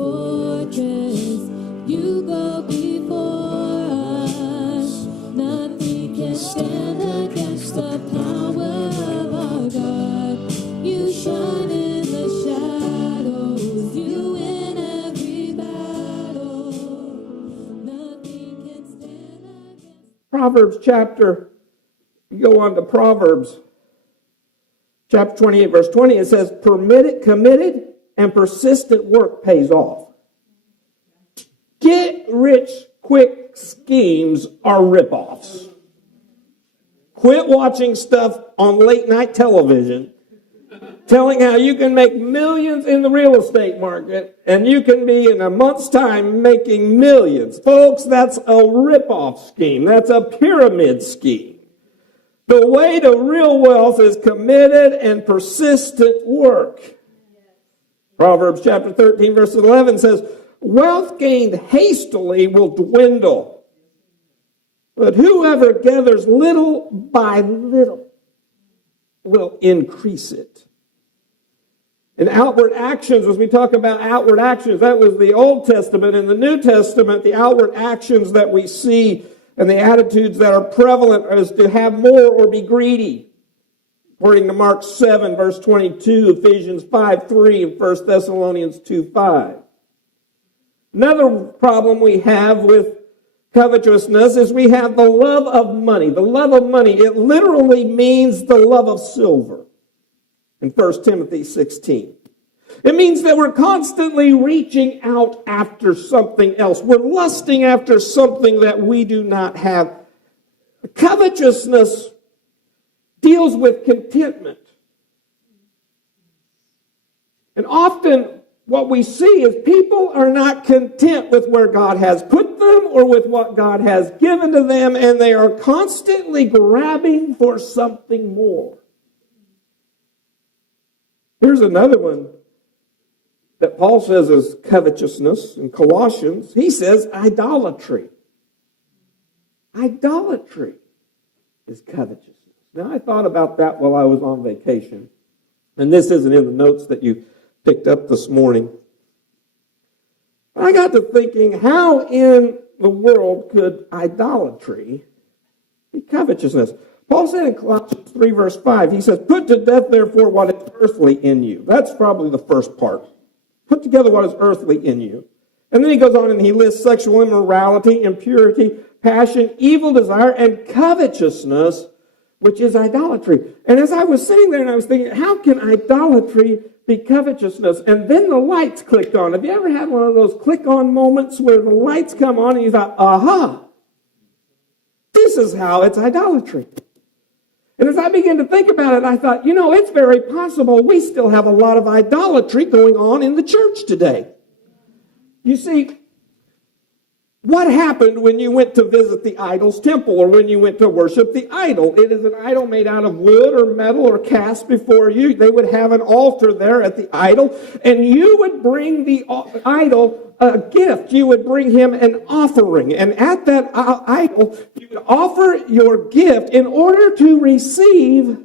fortress. You go before us. Nothing can stand against the power of our God. You shine in the shadows. You win every battle. Nothing can stand against. Proverbs chapter, you go on to Proverbs chapter 28, verse 20, it says, committed and persistent work pays off. Get rich quick schemes are ripoffs. Quit watching stuff on late night television telling how you can make millions in the real estate market and you can be in a month's time making millions. Folks, that's a ripoff scheme. That's a pyramid scheme. The way to real wealth is committed and persistent work. Proverbs chapter 13, verse 11 says, wealth gained hastily will dwindle, but whoever gathers little by little will increase it. And outward actions, as we talk about outward actions, that was the Old Testament. In the New Testament, the outward actions that we see and the attitudes that are prevalent is to have more or be greedy. According to Mark 7, verse 22, Ephesians 5:3, and 1 Thessalonians 2:5. Another problem we have with covetousness is we have the love of money. The love of money, it literally means the love of silver in 1 Timothy 16. It means that we're constantly reaching out after something else. We're lusting after something that we do not have. Covetousness deals with contentment. And often what we see is people are not content with where God has put them or with what God has given to them, and they are constantly grabbing for something more. Here's another one that Paul says is covetousness in Colossians. He says idolatry. Idolatry is covetousness. Now, I thought about that while I was on vacation. And this isn't in the notes that you picked up this morning. I got to thinking, how in the world could idolatry be covetousness? Paul said in Colossians 3, verse 5, he says, put to death, therefore, what is earthly in you. That's probably the first part. Put together what is earthly in you. And then he goes on and he lists sexual immorality, impurity, passion, evil desire, and covetousness, which is idolatry. And as I was sitting there and I was thinking, how can idolatry be covetousness? And then the lights clicked on. Have you ever had one of those click-on moments where the lights come on and you thought, aha, this is how it's idolatry. And as I began to think about it, I thought, it's very possible we still have a lot of idolatry going on in the church today. You see, what happened when you went to visit the idol's temple or when you went to worship the idol? It is an idol made out of wood or metal or cast before you. They would have an altar there at the idol, and you would bring the idol a gift. You would bring him an offering, and at that idol, you would offer your gift in order to receive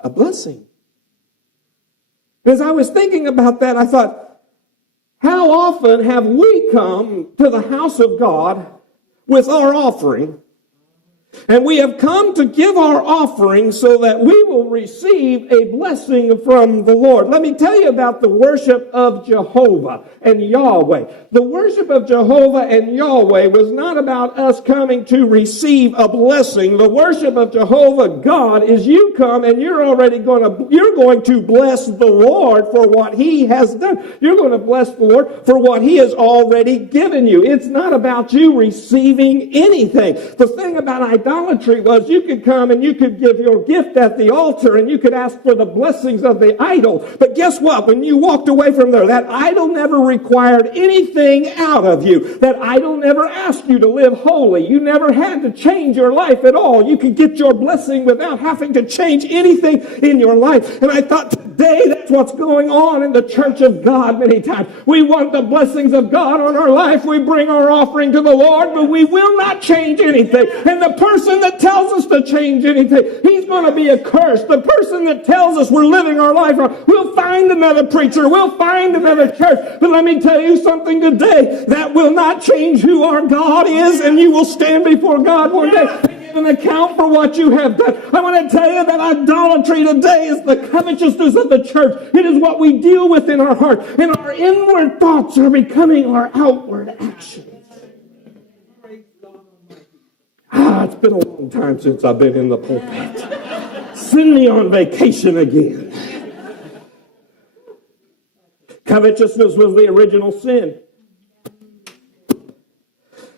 a blessing. As I was thinking about that, I thought, how often have we come to the house of God with our offering, and we have come to give our offering so that we will receive a blessing from the Lord? Let me tell you about the worship of Jehovah and Yahweh. The worship of Jehovah and Yahweh was not about us coming to receive a blessing. The worship of Jehovah God is you come and you're going to bless the Lord for what he has done. You're going to bless the Lord for what he has already given you. It's not about you receiving anything. The thing about idolatry was you could come and you could give your gift at the altar and you could ask for the blessings of the idol. But guess what? When you walked away from there, that idol never required anything out of you. That idol never asked you to live holy. You never had to change your life at all. You could get your blessing without having to change anything in your life. And I thought today that's what's going on in the church of God many times. We want the blessings of God on our life. We bring our offering to the Lord, but we will not change anything. And the person that tells us to change anything, he's going to be accursed. The person that tells us we're living our life wrong, we'll find another preacher. We'll find another church. But let me tell you something today. That will not change who our God is, and you will stand before God one day and give an account for what you have done. I want to tell you that idolatry today is the covetousness of the church. It is what we deal with in our heart, and our inward thoughts are becoming our outward actions. It's been a long time since I've been in the pulpit. Send me on vacation again. Covetousness was the original sin.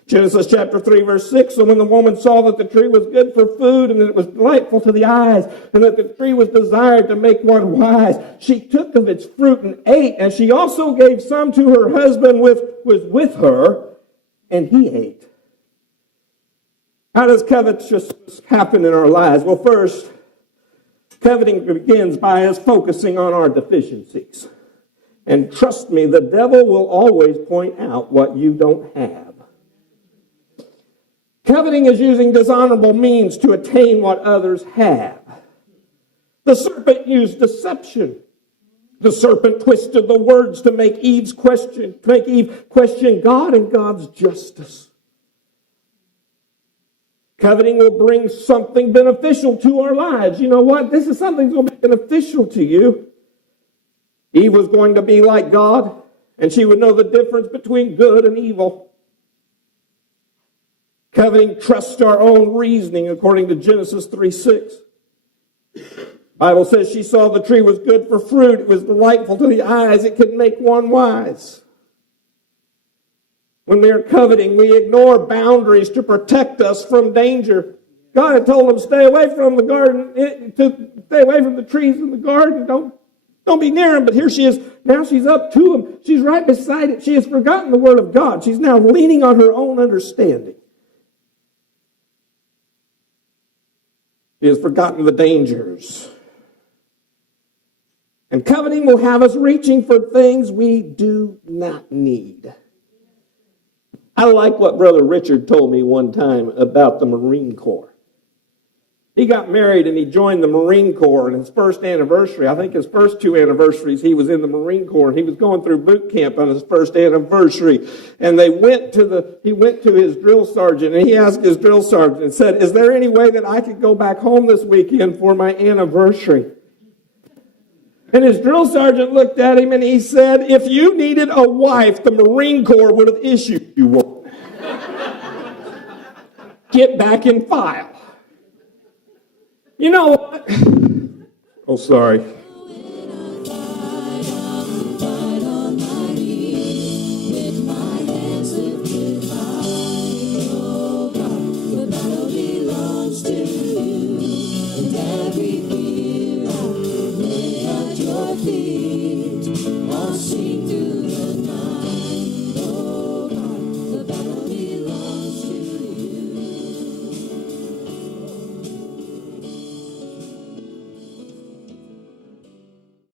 Genesis chapter 3, verse 6, so when the woman saw that the tree was good for food, and that it was delightful to the eyes, and that the tree was desired to make one wise, she took of its fruit and ate, and she also gave some to her husband was with her, and he ate. How does covetousness happen in our lives? Well, first, coveting begins by us focusing on our deficiencies. And trust me, the devil will always point out what you don't have. Coveting is using dishonorable means to attain what others have. The serpent used deception. The serpent twisted the words to make Eve question God and God's justice. Coveting will bring something beneficial to our lives. You know what? This is something that's going to be beneficial to you. Eve was going to be like God, and she would know the difference between good and evil. Coveting trusts our own reasoning, according to Genesis 3:6. Bible says she saw the tree was good for fruit. It was delightful to the eyes. It could make one wise. When we are coveting, we ignore boundaries to protect us from danger. God had told them, stay away from the garden, stay away from the trees in the garden. Don't be near them. But here she is. Now she's up to them. She's right beside it. She has forgotten the word of God. She's now leaning on her own understanding. She has forgotten the dangers. And coveting will have us reaching for things we do not need. I like what Brother Richard told me one time about the Marine Corps. He got married and he joined the Marine Corps, and his first anniversary, I think his first 2 anniversaries, he was in the Marine Corps, and he was going through boot camp on his first anniversary. And he went to his drill sergeant, and he asked his drill sergeant and said, is there any way that I could go back home this weekend for my anniversary? And his drill sergeant looked at him and he said, if you needed a wife, the Marine Corps would have issued you one. Get back in file. You know what? Oh, sorry. Feet, I'll see.